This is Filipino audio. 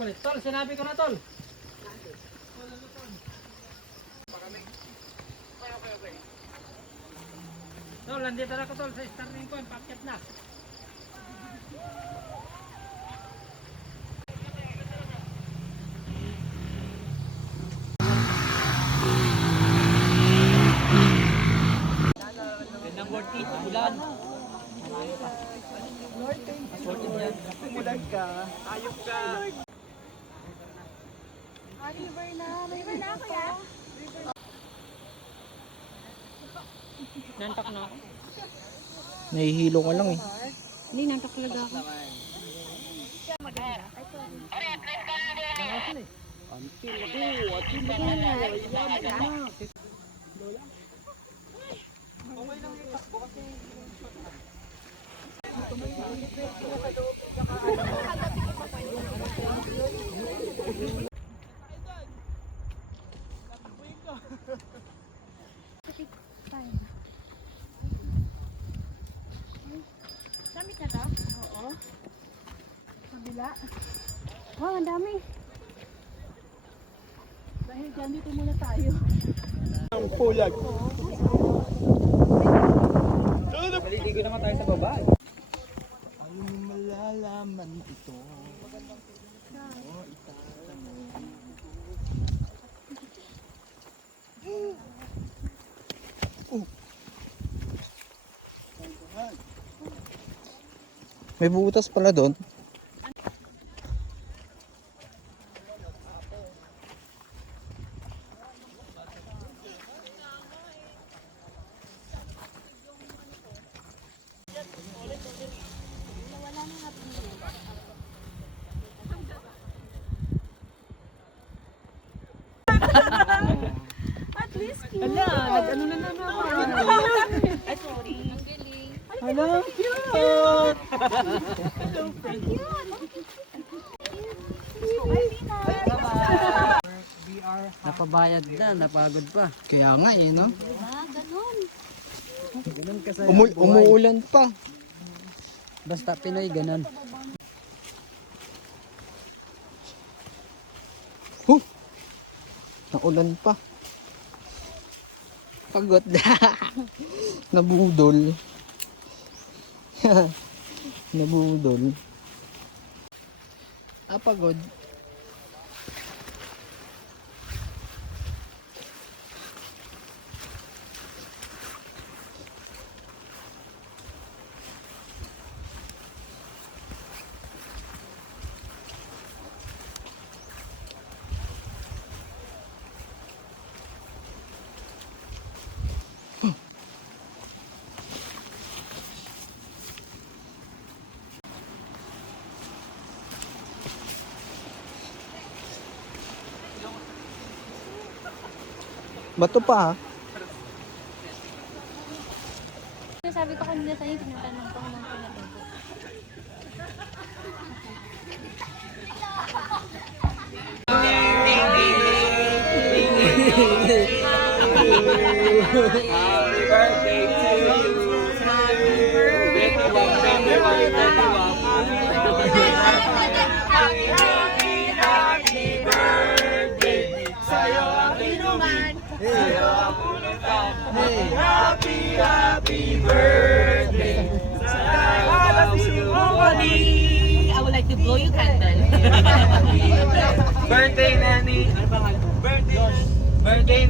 kulit. Tol, sinabi ko na tol. Tol, nandito na ko tol sa starting point. Paket na. Gandang board kit, ulan. Lord, thank you. Umulan ka. Ayok ka. River na. River na ako ya. Nantak na ako. Nahihilo ka lang eh. Hindi, nantak talaga ako. Samit na to? Oo. Kabila. Wow, ang dami. Dahil dyan, dito muna tayo. Ang pulag. Maliligo naman tayo sa baba. Paano mo malalaman ito? Oh, itatanong. Oh. May butas pala doon. At least cute. Hala, nag-ano na naman. Ay, sorry. Ang galing. Hala, cute. Napabayad na, napagod pa. Kaya nga eh, no? Ah, ganun. Ganun kasi. Umuulan pa. Basta Pinoy, ganun. Naulan pa. Pagod na. Nabudol. Nabudol. Pagod. Bato pa ha? Sabi ko kanina sa'yo, tinatanong ko ng pinatubo. Happy birthday to you. Happy birthday to Happy birthday. Sa'yo ang inuman. Sa'yo ang pulutan. Happy birthday. I would like to blow you candle. Birthday, Nanny. Birthday.